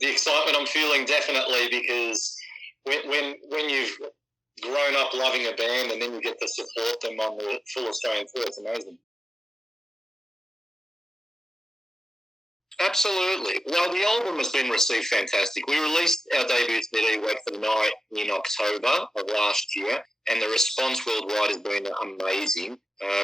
The excitement I'm feeling, definitely, because when you've grown up loving a band and then you get to support them on the full Australian tour, it's amazing. Absolutely. Well, the album has been received fantastic. We released our debut CD, Wait for the Night, in October of last year, and the response worldwide has been amazing,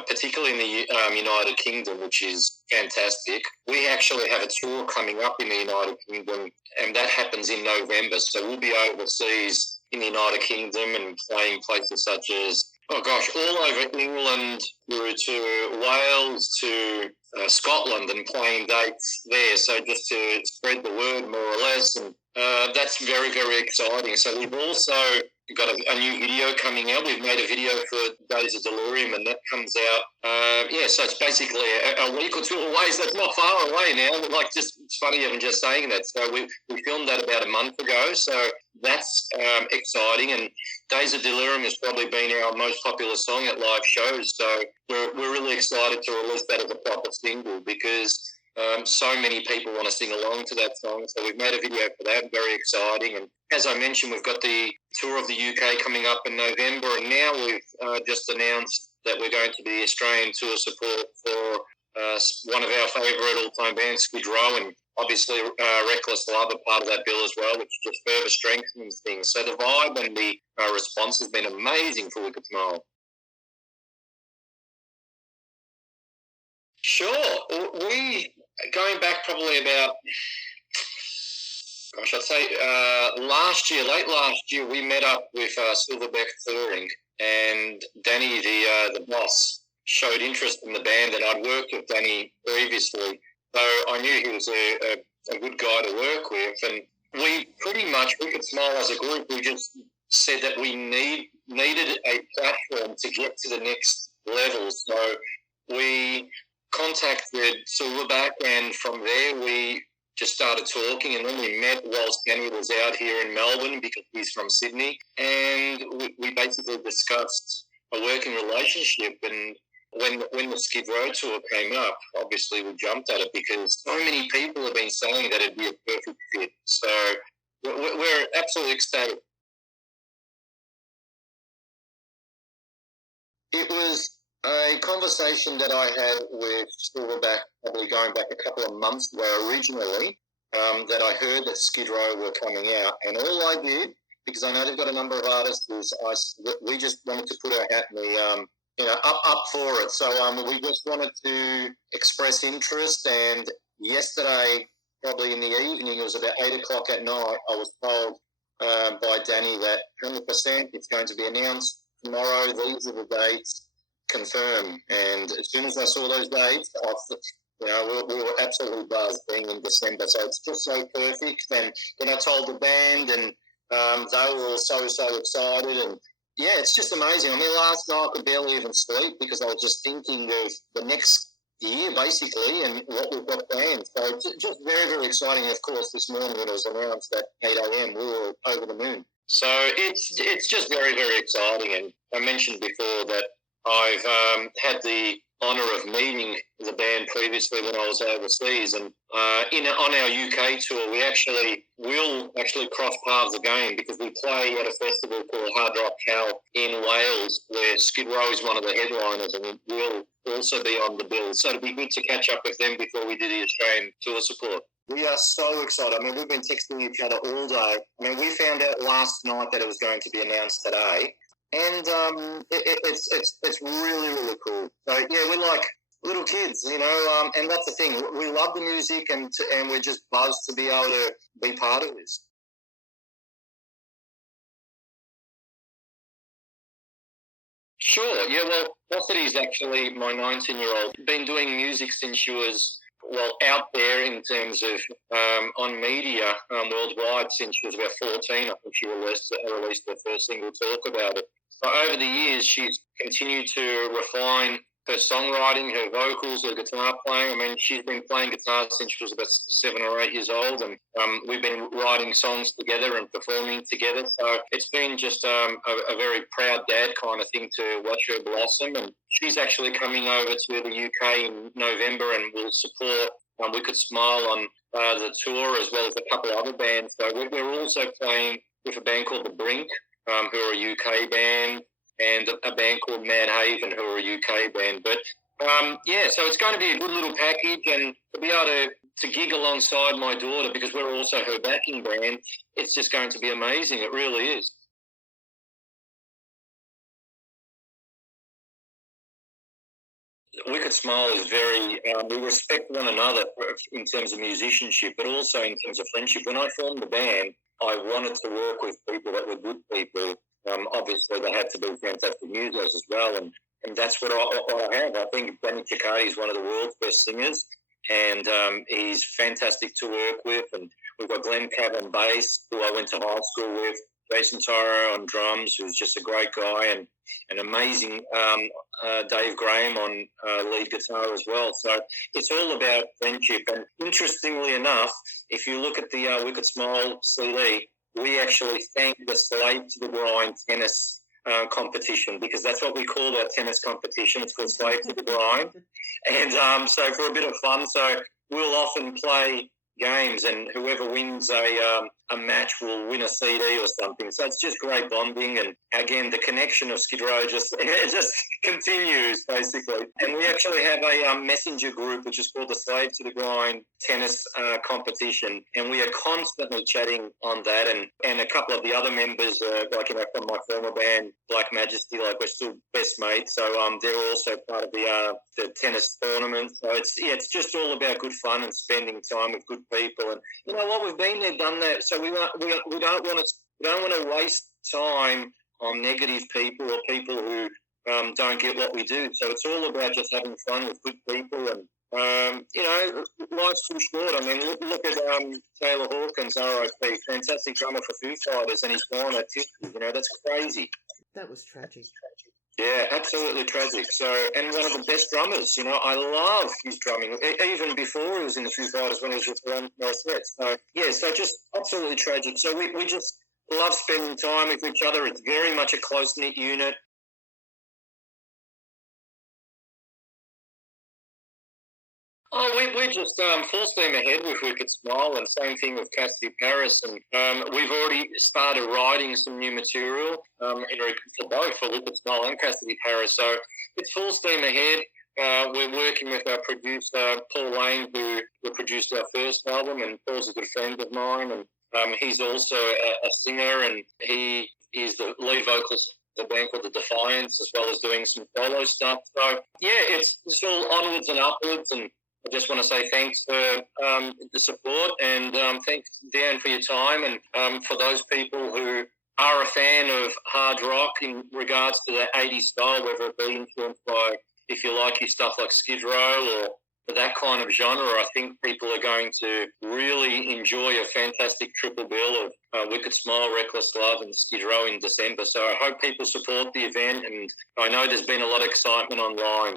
particularly in the United Kingdom, which is fantastic. We actually have a tour coming up in the United Kingdom, and that happens in November. So we'll be overseas in the United Kingdom and playing places such as, all over England, through to Wales, to Scotland, and playing dates there. So just to spread the word more or less, and that's very, very exciting. So we've also got a new video coming out. We've made a video for Days of Delirium, and that comes out. So it's basically a week or two away. So it's not far away now. It's funny even just saying that. So we filmed that about a month ago. So that's exciting. And Days of Delirium has probably been our most popular song at live shows. So we're really excited to release that as a proper single, because so many people want to sing along to that song. So we've made a video for that, very exciting. And as I mentioned, we've got the tour of the UK coming up in November, and now we've just announced that we're going to be Australian tour support for one of our favourite all-time bands, Skid Row, and obviously Reckless Love are part of that bill as well, which just further strengthens things. So the vibe and the response has been amazing for Wicked Smile. Sure. We, going back probably about, I'd say late last year, we met up with Silverback Touring, and Danny, the boss, showed interest in the band, and I'd worked with Danny previously, so I knew he was a good guy to work with. And we pretty much, Wicked Smile as a group, we just said that we needed a platform to get to the next level. So we contacted Silverback, and from there we just started talking, and then we met whilst Danny was out here in Melbourne, because he's from Sydney, and we basically discussed a working relationship. And when the Skid Row tour came up, obviously we jumped at it, because so many people have been saying that it'd be a perfect fit. So we're absolutely ecstatic. It was a conversation that I had with Silverback, probably going back a couple of months ago originally, that I heard that Skid Row were coming out. And all I did, because I know they've got a number of artists, is we just wanted to put our hat in the, up for it. So we just wanted to express interest. And yesterday, probably in the evening, it was about 8 o'clock at night, I was told by Danny that 100% it's going to be announced tomorrow. These are the dates. Confirm. And as soon as I saw those dates, we were absolutely buzzed being in December. So it's just so perfect. And then I told the band, and they were all so excited. And yeah, it's just amazing. I mean, last night I could barely even sleep, because I was just thinking of the next year basically and what we've got planned. So just very, very exciting. And of course, this morning when it was announced at 8 a.m, we were over the moon. So it's just very, very exciting. And I mentioned before that I've had the honour of meeting the band previously when I was overseas, and on our UK tour we will cross paths again, because we play at a festival called Hard Rock Hell in Wales, where Skid Row is one of the headliners, and we'll also be on the bill. So it'd be good to catch up with them before we do the Australian tour support. We are so excited. I mean, we've been texting each other all day. I mean, we found out last night that it was going to be announced today. And it's really, really cool. So, yeah, we're like little kids, and that's the thing. We love the music, and we're just buzzed to be able to be part of this. Sure. Yeah, well, Cassidy's actually my 19-year-old. Been doing music since she was, out there in terms of on media worldwide since she was about 14. I think she released her first single, Talk About It. So over the years, she's continued to refine her songwriting, her vocals, her guitar playing. I mean, she's been playing guitar since she was about 7 or 8 years old, and we've been writing songs together and performing together. So it's been just a very proud dad kind of thing to watch her blossom. And she's actually coming over to the UK in November, and will support Wicked Smile on the tour, as well as a couple of other bands. So we're also playing with a band called The Brink, who are a UK band, and a band called Mad Haven, who are a UK band. But so it's going to be a good little package, and to be able to gig alongside my daughter, because we're also her backing band, it's just going to be amazing. It really is. Wicked Smile is very, we respect one another in terms of musicianship, but also in terms of friendship. When I formed the band, I wanted to work with people that were good people. Obviously, they had to be fantastic musicians as well, and that's what I have. I think Danny Ciccardi is one of the world's best singers, and he's fantastic to work with. And we've got Glenn Cav on bass, who I went to high school with, Jason Tyro on drums, who's just a great guy, and an amazing Dave Graham on lead guitar as well. So it's all about friendship. And interestingly enough, if you look at the Wicked Smile CD, we actually thank the Slave to the Grind tennis competition, because that's what we call our tennis competition. It's called Slave to the Grind. And so for a bit of fun, so we'll often play games, and whoever wins a match will win a CD or something. So it's just great bonding, and again, the connection of Skid Row just continues basically. And we actually have a messenger group which is called the Slave to the Grind Tennis Competition, and we are constantly chatting on that. And a couple of the other members, from my former band Black Majesty, we're still best mates. So they're also part of the tennis tournament. So it's just all about good fun and spending time with good people. And you know what, we've been there, done that. So we don't want to waste time on negative people or people who don't get what we do. So it's all about just having fun with good people. And life's too short. I mean, look at Taylor Hawkins, RIP, fantastic drummer for Foo Fighters, and he's gone at 50. That's crazy. That was tragic. Yeah, absolutely tragic. So, and one of the best drummers, I love his drumming, even before he was in the Foo Fighters, when he was with Alanis Morissette. So, so just absolutely tragic. So we just love spending time with each other. It's very much a close-knit unit. Oh, we're just full steam ahead with Wicked Smile, and same thing with Cassidy Paris. And we've already started writing some new material for both, for Wicked Smile and Cassidy Paris. So it's full steam ahead. We're working with our producer, Paul Lane, who produced our first album, and Paul's a good friend of mine. And he's also a singer, and he is the lead vocalist of the band called The Defiance, as well as doing some solo stuff. So, it's all onwards and upwards, and I just want to say thanks for the support, and thanks, Dan, for your time, and for those people who are a fan of hard rock in regards to the 80s style, whether it be influenced by, if you like your stuff like Skid Row or that kind of genre. I think people are going to really enjoy a fantastic triple bill of Wicked Smile, Reckless Love and Skid Row in December. So I hope people support the event, and I know there's been a lot of excitement online.